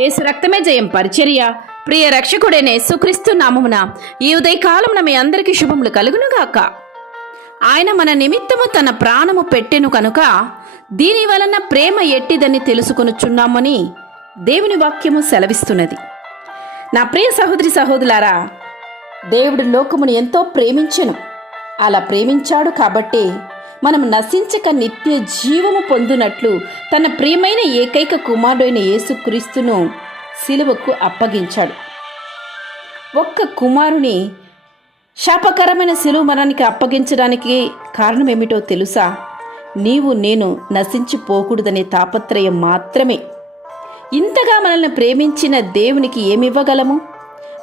యేసు రక్తమే జయం పరిచర్య. ప్రియ రక్షకుడైన యేసుక్రీస్తు నామమున ఈ ఉదయకాలమున మీ అందరికీ శుభములు కలుగునుగాక. ఆయన మన నిమిత్తము తన ప్రాణము పెట్టెను కనుక దీని వలన ప్రేమ ఎట్టిదని తెలుసుకొనుచున్నామని దేవుని వాక్యము సెలవిస్తున్నది. నా ప్రియ సహోదరి సహోదరులారా, దేవుడు లోకమును ఎంతో ప్రేమించెను. అలా ప్రేమించాడు కాబట్టి మనం నశించక నిత్య జీవము పొందునట్లు తన ప్రియమైన ఏకైక కుమారుడైన యేసుక్రీస్తును సిలువకు అప్పగించాడు. ఒక్క కుమారుని శాపకరమైన సిలువ మరణానికి అప్పగించడానికి కారణమేమిటో తెలుసా? నీవు నేను నశించిపోకూడదనే తాపత్రయం మాత్రమే. ఇంతగా మనల్ని ప్రేమించిన దేవునికి ఏమివ్వగలము?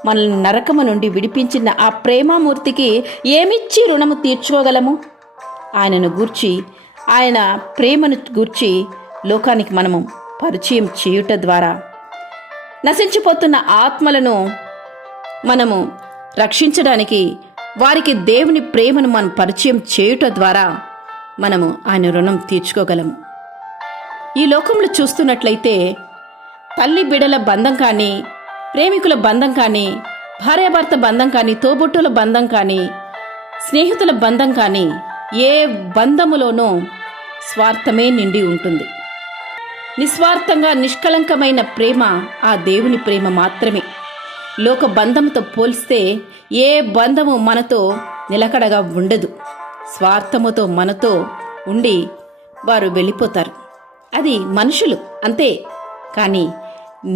మనల్ని నరకము నుండి విడిపించిన ఆ ప్రేమామూర్తికి ఏమిచ్చి రుణము తీర్చుకోగలము? ఆయనను గూర్చి, ఆయన ప్రేమను గూర్చి లోకానికి మనము పరిచయం చేయుట ద్వారా నశించిపోతున్న ఆత్మలను మనము రక్షించడానికి, వారికి దేవుని ప్రేమను మనం పరిచయం చేయుట ద్వారా మనము ఆయన రుణం తీర్చుకోగలము. ఈ లోకంలో చూస్తున్నట్లయితే తల్లి బిడల బంధం కానీ, ప్రేమికుల బంధం కానీ, భార్యాభర్త బంధం కానీ, తోబుట్టుల బంధం కానీ, స్నేహితుల బంధం కానీ, ఏ బంధములోనూ స్వార్థమే నిండి ఉంటుంది. నిస్వార్థంగా నిష్కలంకమైన ప్రేమ ఆ దేవుని ప్రేమ మాత్రమే. లోక బంధంతో పోల్స్తే ఏ బంధము మనతో నిలకడగా ఉండదు. స్వార్థముతో మనతో ఉండి వారు వెళ్ళిపోతారు. అది మనుషులు అంతే. కానీ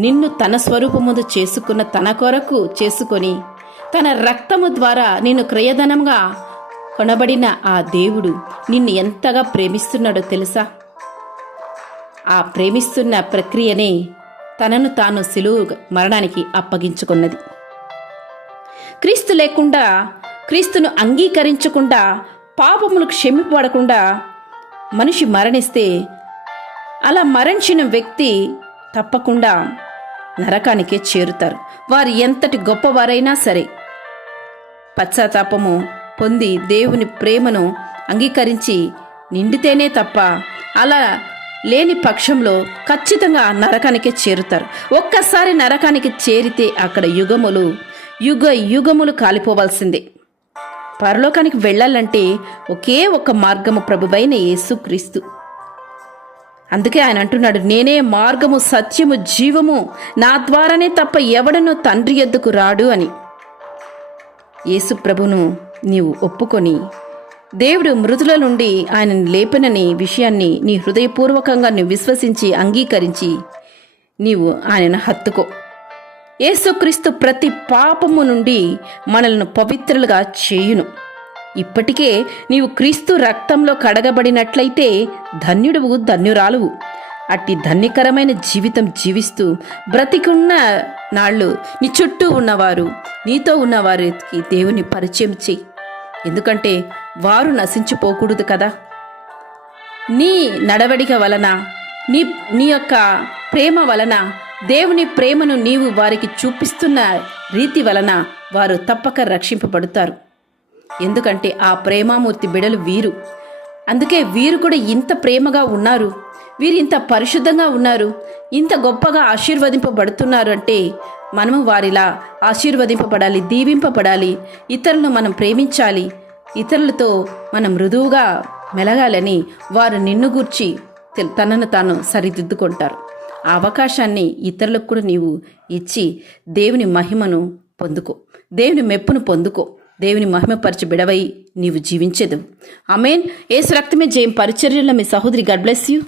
నిన్ను తన స్వరూపముతో చేసుకున్న, తన కొరకు చేసుకొని తన రక్తము ద్వారా నిన్ను క్రయధనంగా కొనబడిన ఆ దేవుడు నిన్ను ఎంతగా ప్రేమిస్తున్నాడో తెలుసా? ఆ ప్రేమిస్తున్న ప్రక్రియనే తనను తాను సిలువ మరణానికి అప్పగించుకున్నది. క్రీస్తు లేకుండా, క్రీస్తును అంగీకరించకుండా, పాపములు క్షమింపబడకుండా మనిషి మరణిస్తే అలా మరణించిన వ్యక్తి తప్పకుండా నరకానికే చేరుతారు. వారు ఎంతటి గొప్పవారైనా సరే పశ్చాత్తాపము పొంది దేవుని ప్రేమను అంగీకరించి నిండితేనే తప్ప, అలా లేని పక్షంలో ఖచ్చితంగా నరకానికే చేరుతారు. ఒక్కసారి నరకానికి చేరితే అక్కడ యుగములు కాలిపోవాల్సిందే. పరలోకానికి వెళ్ళాలంటే ఒకే ఒక్క మార్గము, ప్రభువైన యేసుక్రీస్తు. అందుకే ఆయన అంటున్నాడు, నేనే మార్గము, సత్యము, జీవము, నా ద్వారానే తప్ప ఎవడనూ తండ్రి యొద్దకు రాడు అని. యేసు ప్రభును నీవు ఒప్పుకొని దేవుడు మృతుల నుండి ఆయనను లేపినని విషయాన్ని నీ హృదయపూర్వకంగా నువ్వు విశ్వసించి అంగీకరించి నీవు ఆయనను హత్తుకో. యేసుక్రీస్తు ప్రతి పాపము నుండి మనల్ని పవిత్రులుగా చేయును. ఇప్పటికే నీవు క్రీస్తు రక్తంలో కడగబడినట్లయితే ధన్యుడువు, ధన్యురాలువు. అట్టి ధన్యకరమైన జీవితం జీవిస్తూ బ్రతికున్న నాళ్ళు నీ చుట్టూ ఉన్నవారు, నీతో ఉన్నవారికి దేవుని పరిచయం చెయ్యి. ఎందుకంటే వారు నశించిపోకూడదు కదా. నీ నడవడిక వలన, నీ యొక్క ప్రేమ వలన, దేవుని ప్రేమను నీవు వారికి చూపిస్తున్న రీతి వలన వారు తప్పక రక్షింపబడతారు. ఎందుకంటే ఆ ప్రేమామూర్తి బిడలు వీరు. అందుకే వీరు కూడా ఇంత ప్రేమగా ఉన్నారు, వీరు ఇంత పరిశుద్ధంగా ఉన్నారు, ఇంత గొప్పగా ఆశీర్వదింపబడుతున్నారు అంటే మనము వారిలా ఆశీర్వదింపబడాలి, దీవింపబడాలి, ఇతరులను మనం ప్రేమించాలి, ఇతరులతో మనం మృదువుగా మెలగాలని వారు నిన్ను గూర్చి తనను తాను సరిదిద్దుకుంటారు. ఆ అవకాశాన్ని ఇతరులకు కూడా నీవు ఇచ్చి దేవుని మహిమను పొందుకో, దేవుని మెప్పును పొందుకో, దేవుని మహిమపరచి బిడవై నీవు జీవించేదు. ఆమేన్. యేసు రక్తమే జయం పరిచర్యలో మీ సహోదరి. God bless you.